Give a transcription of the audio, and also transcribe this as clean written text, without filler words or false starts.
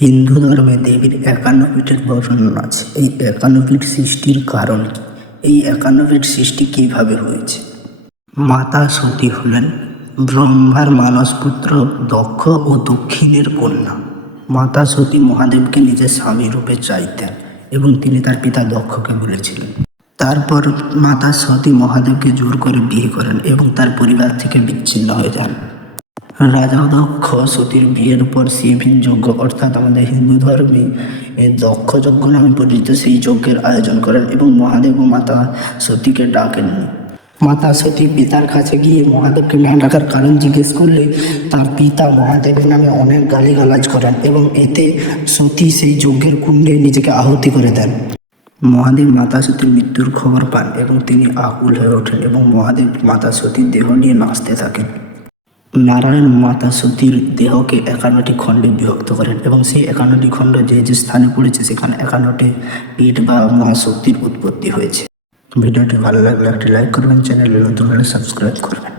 হিন্দু ধর্মে দেবীর 51 পীঠের বর্ণনা আছে। এই 51 পীঠ সৃষ্টির কারণ কি? এই 51 পীঠ সৃষ্টি কিভাবে হয়েছে? মাতা সতী হলেন ব্রহ্মার মানসপুত্র দক্ষ ও দক্ষিণের কন্যা। মাতা সতী মহাদেবকে নিজের স্বামী রূপে চাইতেন এবং তিনি তার পিতা দক্ষকে বলেছিলেন। তারপর মাতা সতী মহাদেবকে জোর করে বিয়ে করেন এবং তার পরিবার থেকে বিচ্ছিন্ন হয়ে যান। রাজা দক্ষ সতীর বিয়ের পর শিবহীন যজ্ঞ, অর্থাৎ আমাদের হিন্দু ধর্মে দক্ষ যজ্ঞ নামে পরিচিত সেই যজ্ঞের আয়োজন করেন এবং মহাদেব ও মাতা সতীকে ডাকেন। মাতা সতী পিতার কাছে গিয়ে মহাদেবকে না ডাকার কারণ জিজ্ঞেস করলে তার পিতা মহাদেবের নামে অনেক গালিগালাজ করেন এবং এতে সতী সেই যজ্ঞের কুণ্ডে নিজেকে আহুতি করে দেন। মহাদেব মাতা সতীর মৃত্যুর খবর পান এবং তিনি আকুল হয়ে ওঠেন এবং মহাদেব মাতা সতীর দেহ নিয়ে নাচতে থাকেন। নারায়ণ মাতা সতীর দেহকে 51টি খণ্ডে বিভক্ত করেন এবং সেই 51টি খণ্ড যে যে স্থানে পড়েছে সেখানে 51টি পীঠ বা মহাশক্তির উৎপত্তি হয়েছে। ভিডিওটি ভালো লাগলে একটি লাইক করবেন, চ্যানেলে নতুন হলে সাবস্ক্রাইব করবেন।